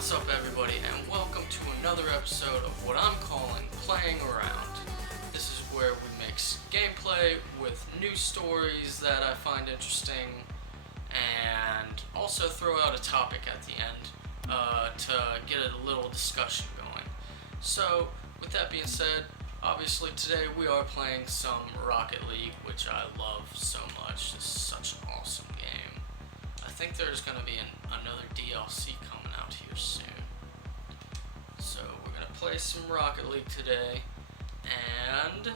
What's up, everybody, and welcome to another episode of what I'm calling Playing Around. This is where we mix gameplay with new stories that I find interesting, and also throw out a topic at the end to get a little discussion going. So, with that being said, obviously today we are playing some Rocket League, which I love so much. This is such an awesome game. I think there's going to be another DLC coming out here soon. So we're going to play some Rocket League today, and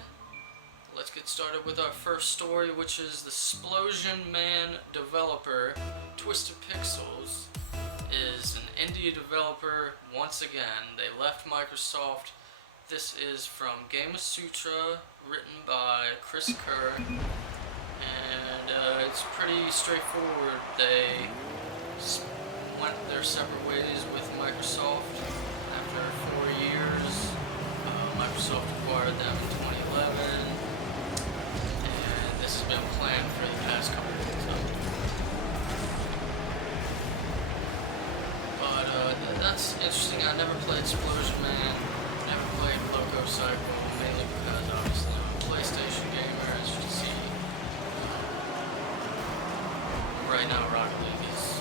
let's get started with our first story, which is the Splosion Man developer, Twisted Pixels, is an indie developer once again. They left Microsoft. This is from Game of Sutra, written by Chris Kerr, and it's pretty straightforward. They went their separate ways with Microsoft after 4 years. Microsoft acquired them in 2011, and this has been planned for the past couple of years. But that's interesting. I never played Splosion Man. Never played Loco Cycle, mainly because obviously I'm a PlayStation gamer, as you can see. Right now Rocket League is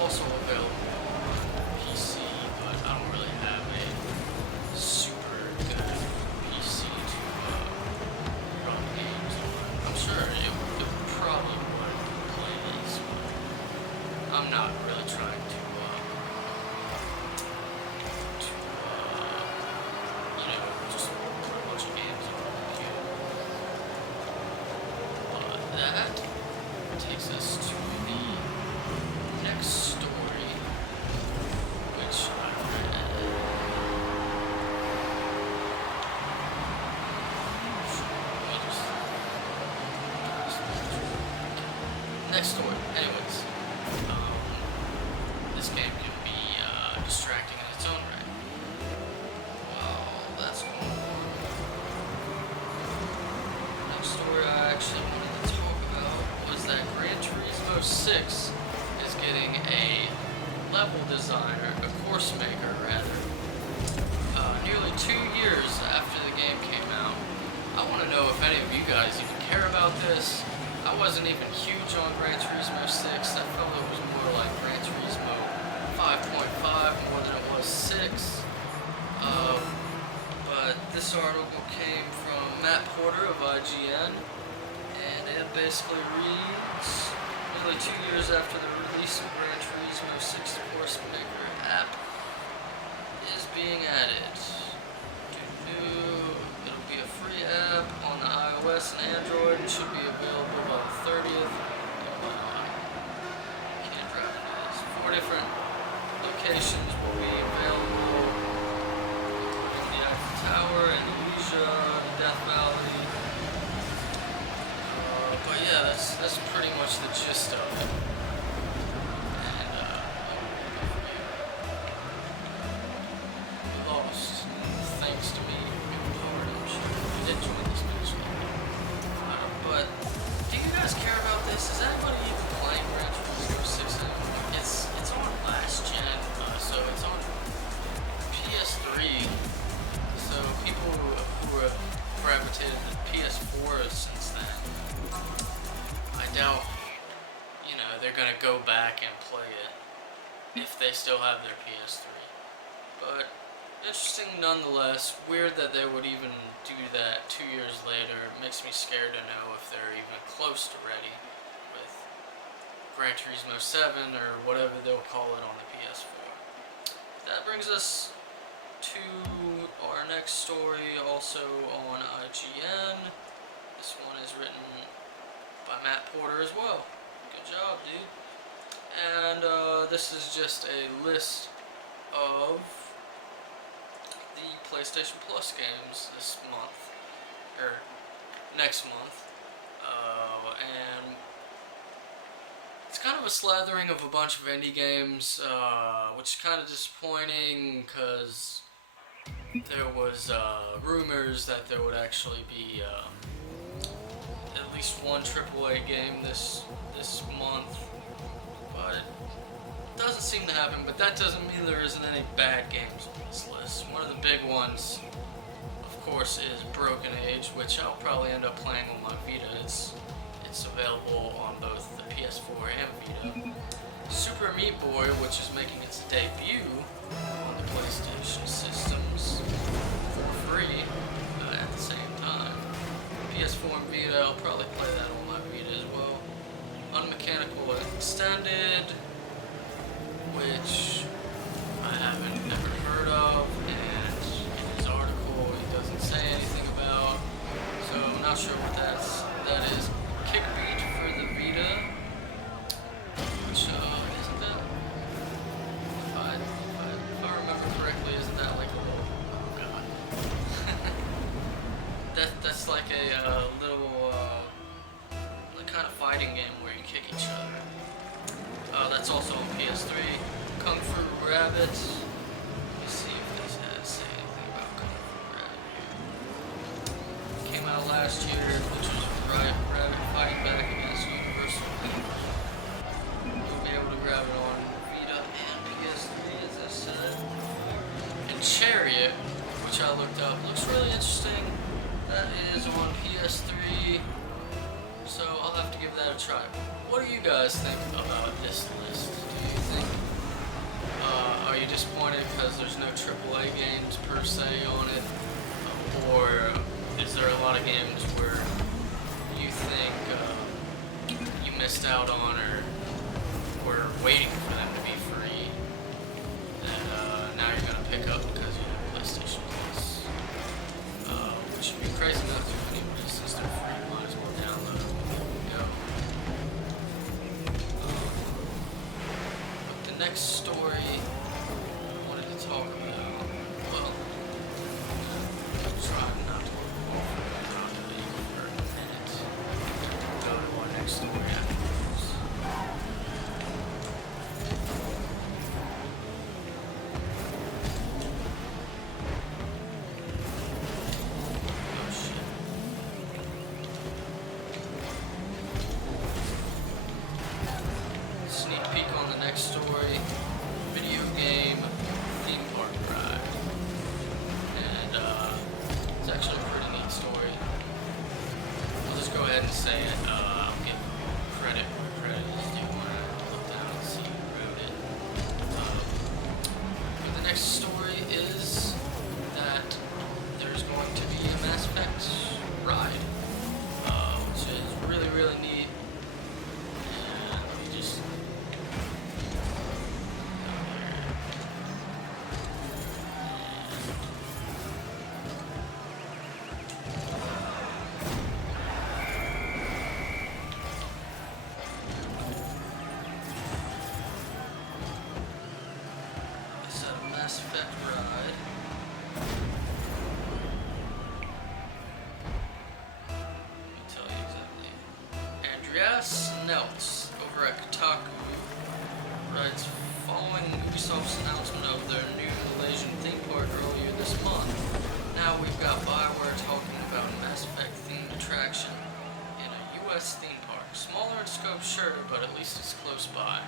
also available on PC, but I don't really have a super good PC to run games on. I'm sure it probably would play these, but I'm not really trying to just put a bunch of games on the computer. That takes us to the next story, which I read. Next story. Anyways, this game can be distracting in its own right. That's going on. Next story I actually wanted to talk about was that Gran Turismo 6 is getting a level designer, a course maker rather, nearly 2 years after the game came out. I want to know if any of you guys even care about this. I wasn't even huge on Gran Turismo 6. I felt it was more like Gran Turismo 5.5 more than it was 6. But this article came from Matt Porter of IGN, and it basically reads, nearly 2 years after the release of Gran Turismo 6 Course Maker app is being added. It'll be a free app on the iOS and Android. It should be available by the 30th. Can't drive into this. 4 different locations will be available. Tower, Indonesia, Death Valley. But yeah, that's pretty much the gist of it. And we lost, thanks to me, Howard. I'm sure you did join this news week. But do you guys care about this? Is anybody even playing Gran Turismo 6 anymore? It's on last gen, so it's on PS3. So people who have gravitated to PS4 since then, I doubt, they're going to go back and play it if they still have their PS3. But interesting nonetheless. Weird that they would even do that 2 years later. It makes me scared to know if they're even close to ready with Gran Turismo 7 or whatever they'll call it on the PS4. That brings us to our next story, also on IGN. This one is written by Matt Porter as well. Good job, dude. And this is just a list of the PlayStation Plus games this month, or next month. And it's kind of a slathering of a bunch of indie games, which is kind of disappointing because there was rumors that there would actually be at least one AAA game this month, but doesn't seem to happen, but that doesn't mean there isn't any bad games on this list. One of the big ones, of course, is Broken Age, which I'll probably end up playing on my Vita. It's available on both the PS4 and Vita. Super Meat Boy, which is making its debut on the PlayStation systems for free at the same time. PS4 and Vita, I'll probably play that on my Vita as well. Unmechanical Extended, which I haven't ever heard of, and in his article he doesn't say anything about, so I'm not sure what that is. Kickbeat for the Vita, which isn't that, if I remember correctly, isn't that like a little, oh god, that's like a little like kind of fighting game where you kick each other. That's also on PS3. Kung Fu Rabbit. Let me see if this has say anything about Kung Fu Rabbit here. Came out last year, which was Rabbit fighting back against Universal. You'll be able to grab it on Vita and PS3, as I said. And Chariot, which I looked up, looks really interesting. That is on PS3. So I'll have to give that a try. What do you guys think about this list? Do you think, are you disappointed because there's no AAA games per se on it? Or is there a lot of games where you think you missed out on or were waiting for them to be free and now you're going to pick up because you have PlayStation Plus? Which would be crazy not to anyway, since they're free. Might as well download them. Next story I wanted to talk about, well, I'm trying not to go on the video for a minute. Go to our next story afterwards. Oh shit. Sneak peek on the next story. Video game theme park ride. And it's actually a pretty neat story. I'll just go ahead and say it. I'll give credit where credit is due when I look down and see who wrote it. But the next story is that there's going to be a Mass Effect ride, which is really, really neat. And we just Mass Effect ride. Let me tell you exactly. Andreas Snelts over at Kotaku writes, following Ubisoft's announcement of their new Malaysian theme park earlier this month, now we've got BioWare talking about a Mass Effect themed attraction in a US theme park. Smaller in scope, sure, but at least it's close by.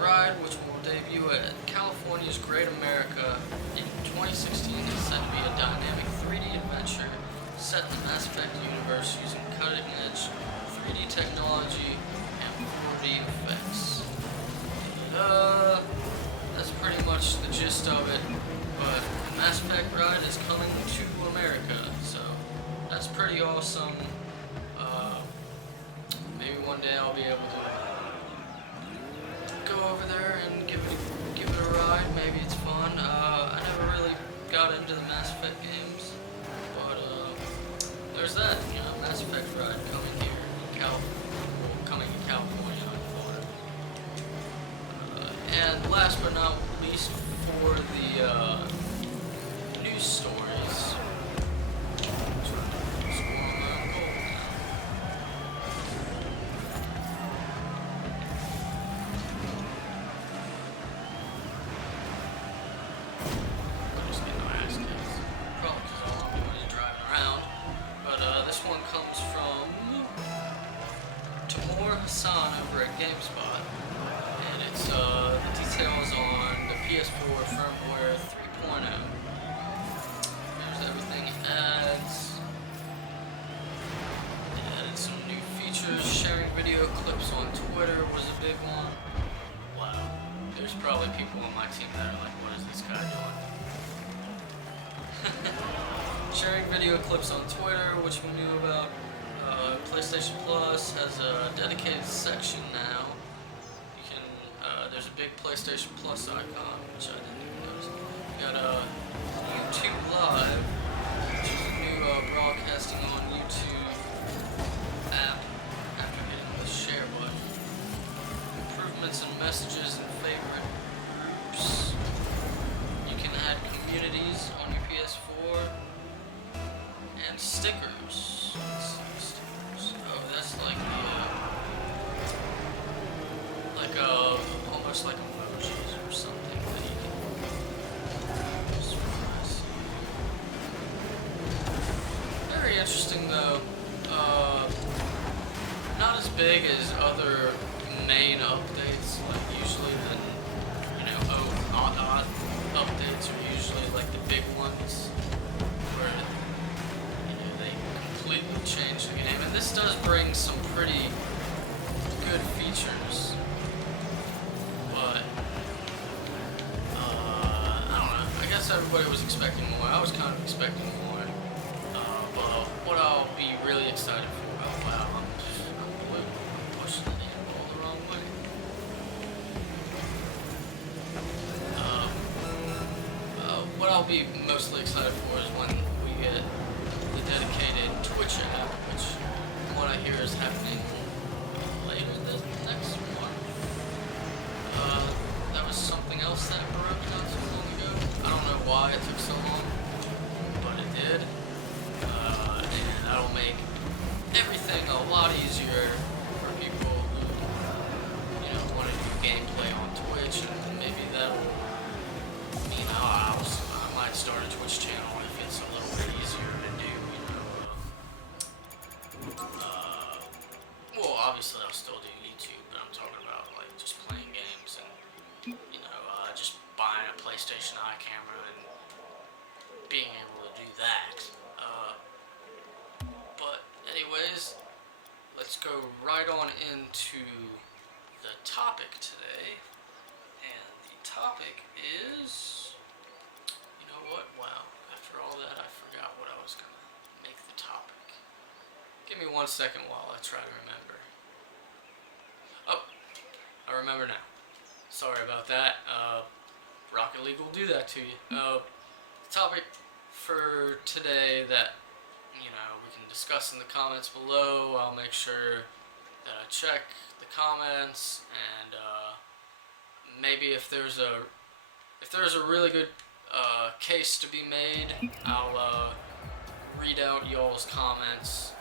Ride, which will debut at California's Great America in 2016, is said to be a dynamic 3D adventure set in the Mass Effect universe using cutting-edge 3D technology and 4D effects. That's pretty much the gist of it, but the Mass Effect ride is coming to America, so that's pretty awesome. Maybe one day I'll be able to go over there and give it a ride. Maybe it's fun. I never really got into the Mass Effect games, but there's that. Mass Effect ride coming here in coming to California, Florida. And last but not least, for the news stories. Hassan over at GameSpot, and it's the details on the PS4 firmware 3.0. Here's everything it adds. It added some new features. Sharing video clips on Twitter was a big one. Wow. There's probably people on my team that are like, what is this guy doing? Sharing video clips on Twitter, which we knew about. PlayStation Plus has a dedicated section now. You can, there's a big PlayStation Plus icon, which I didn't even notice. You got YouTube Live, which is a new broadcasting on YouTube app after hitting the share button. Improvements in messages and favorite groups. You can add communities on your PS4 and stickers. Almost like emojis or something that you can use for this. Very interesting though. Not as big as other main updates, like usually odd updates are usually like the big ones where they completely change the game, and this does bring some pretty good features. But I don't know. I guess everybody was expecting more. I was kind of expecting more. But what I'll be really excited for, I'm pushing the ball the wrong way. What I'll be mostly excited for is when we get the dedicated Twitch app, which from what I hear is happening later this next month. That was something else that broke not too long ago. I don't know why it took so long, but it did. And that'll make everything a lot easier for people who, want to do gameplay on Twitch, and maybe that'll mean I might start a Twitch channel if it's a little bit easier to do, well, obviously I'll still do YouTube, but I'm talking about like just playing games and just buying a PlayStation Eye camera and being able to do that. But anyways, let's go right on into the topic today, and the topic is, you know what? Wow, after all that, I forgot what I was gonna make the topic. Give me 1 second while I try to remember. Oh, I remember now. Sorry about that. Rocket League will do that to you. The topic for today that, we can discuss in the comments below. I'll make sure that I check the comments, and maybe if there's a really good case to be made, I'll read out y'all's comments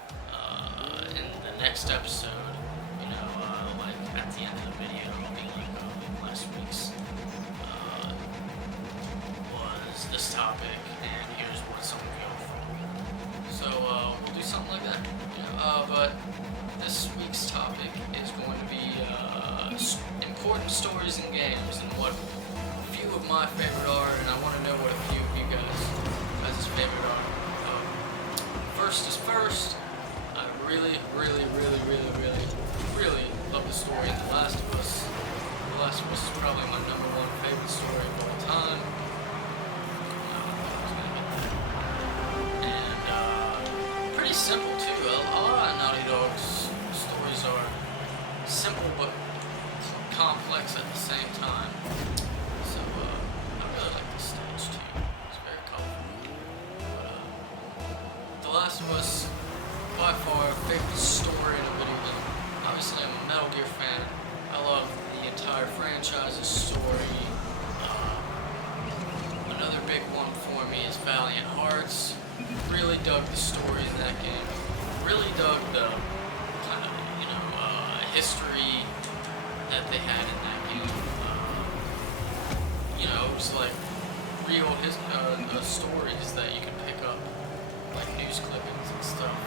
in the next episode. Like at the end of the video, I'll be like, last week's was this topic, and here's what some of y'all thought. So we'll do something like that. But this week's topic is going to be important stories in games, and what a few of my favorite are, and I want to know what a few of you guys' favorite are. First is first. I really love the story in The Last of Us. The Last of Us is probably my #1 favorite story of all time. And pretty simple too. A lot of Naughty Dog's stories are simple but complex at the same time. So I really like this stage too. It's very colorful. But The Last of Us, by far, favorite story in a video game. Obviously, I'm a Metal Gear fan. I love the entire franchise's story. Another big one for me is Valiant Hearts. Really dug the story in that game. Really dug the kind of, history that they had in that game. It was like real stories that you could pick up, like news clippings and stuff,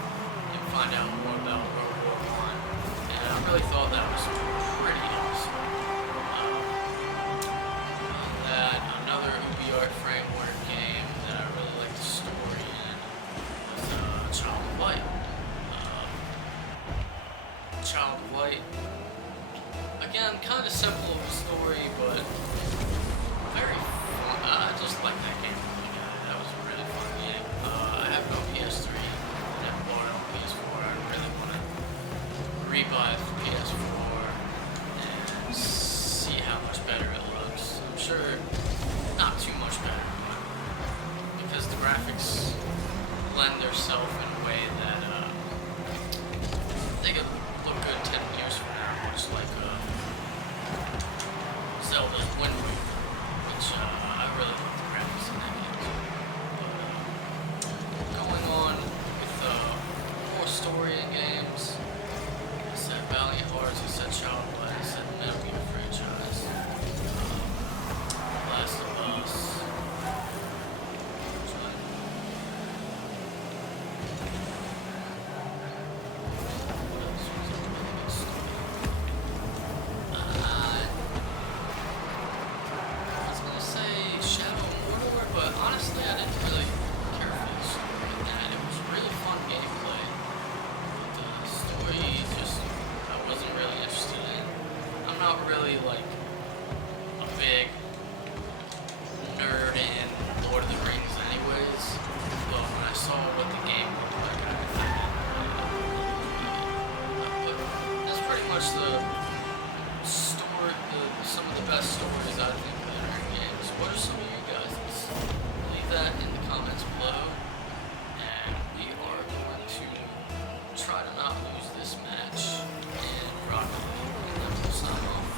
and find out more about World War I. and I really thought that was pretty awesome. That another UbiArt framework game that I really liked the story in was Child of Light. Child of Light, again, kind of simple of a story, but very fun. I just like that game. That was a really fun game. I have no PS3. I never bought it on PS4. I really want to rebuy it for PS4 and see how much better it looks. I'm sure not too much better, but because the graphics lend themselves in a way that they could look good 10 years from now, much like Zelda's Wind Waker, which I really like the graphics in that game too. But going on with more story in games, I said Valiant Hearts, I said Child of Light, I said Metal Gear franchise, Last of Us. Honestly, I didn't really care for the story in that. It was really fun gameplay, but the story just I wasn't really interested in. I'm not really like a big nerd in Lord of the Rings anyways, but when I saw what the game looked like, I didn't but that's pretty much the story, some of the best stories I think that are in games. What are some of you guys'? Leave that in the comments below, and we are going to try to not lose this match and rock it, and then we'll sign off.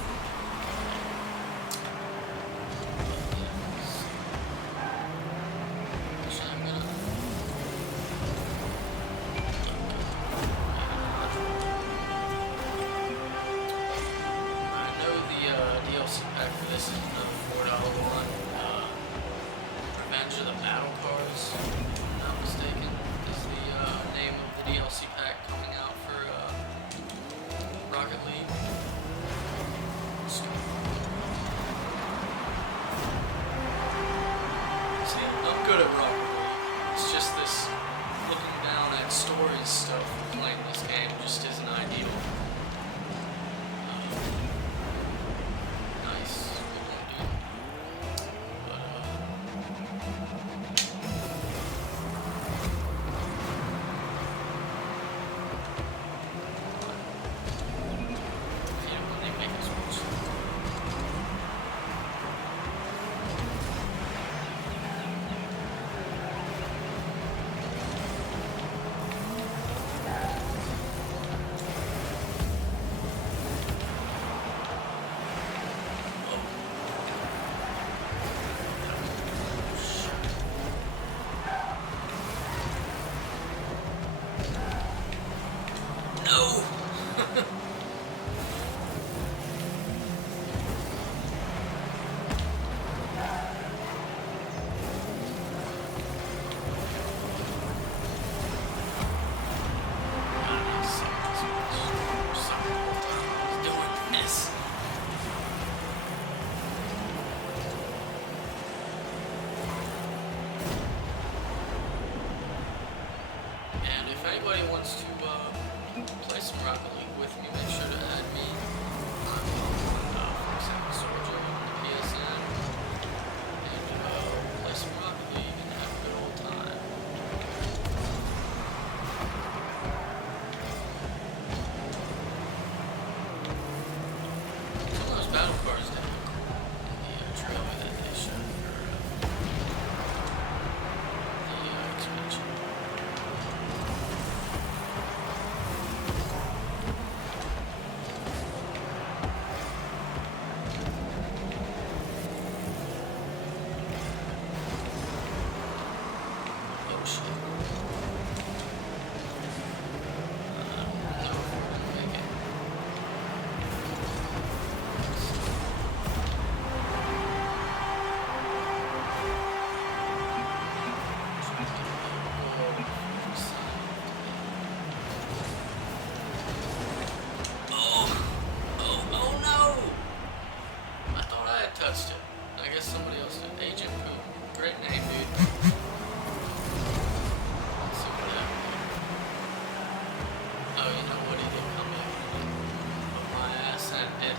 Actually, I'm gonna I know the DLC pack for this is another $4 one.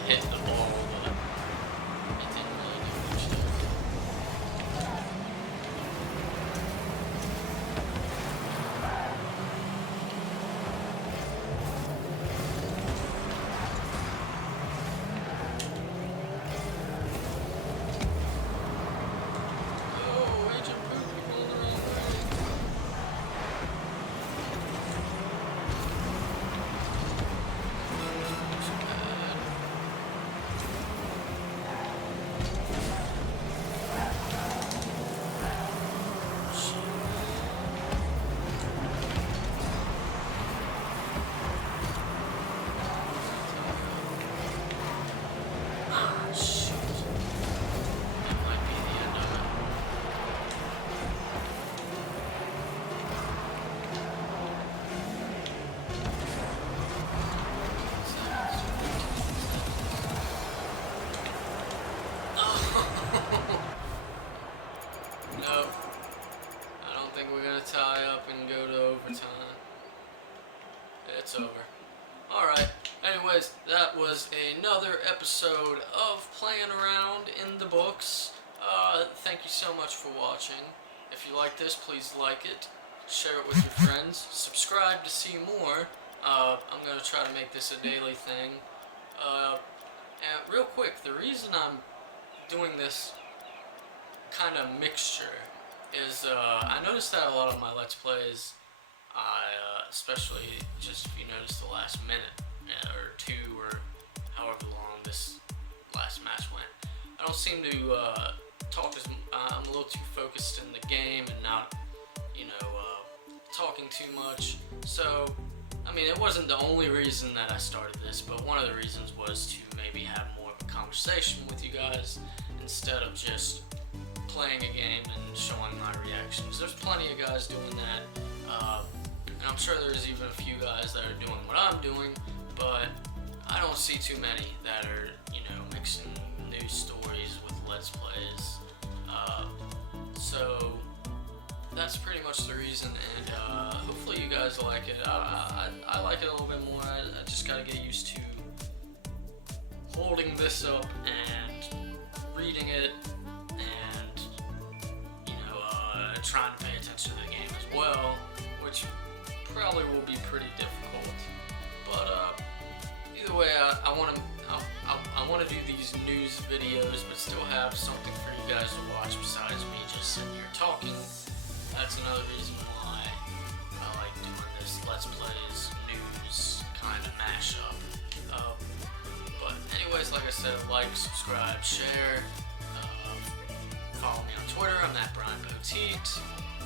hit the ball, but it didn't really do much there. Oh, Agent Poopy going the wrong way. Too bad. Ah, shoot. That might be the end of it. Nope. I don't think we're gonna tie up and go to overtime. It's over. Alright. Anyways, that was another episode of Playing Around in the Books. Thank you so much for watching. If you like this, please like it. Share it with your friends. Subscribe to see more. I'm gonna try to make this a daily thing. And real quick, the reason I'm doing this kind of mixture is I noticed that a lot of my Let's Plays, especially just if you notice the last minute or two or however long this last match went, I don't seem to talk as I'm a little too focused in the game and not, talking too much. So, I mean, it wasn't the only reason that I started this, but one of the reasons was to maybe have more of a conversation with you guys instead of just playing a game and showing my reactions. There's plenty of guys doing that, and I'm sure there's even a few guys that are doing what I'm doing, but I don't see too many that are, mixing news stories with Let's Plays. So that's pretty much the reason, and hopefully you guys like it. I like it a little bit more. I just gotta get used to holding this up and reading it and, trying to pay attention to the game as well, which probably will be pretty difficult. But either way, I want to do these news videos, but still have something for you guys to watch besides me just sitting here talking. That's another reason why I like doing this Let's Plays news kind of mashup. But anyways, like I said, like, subscribe, share. Follow me on Twitter. I'm at Brian Poteet.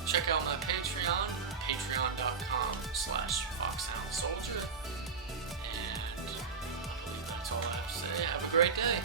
Check out my Patreon, patreon.com/FoxhoundSoldier. And I believe that's all I have to say. Have a great day.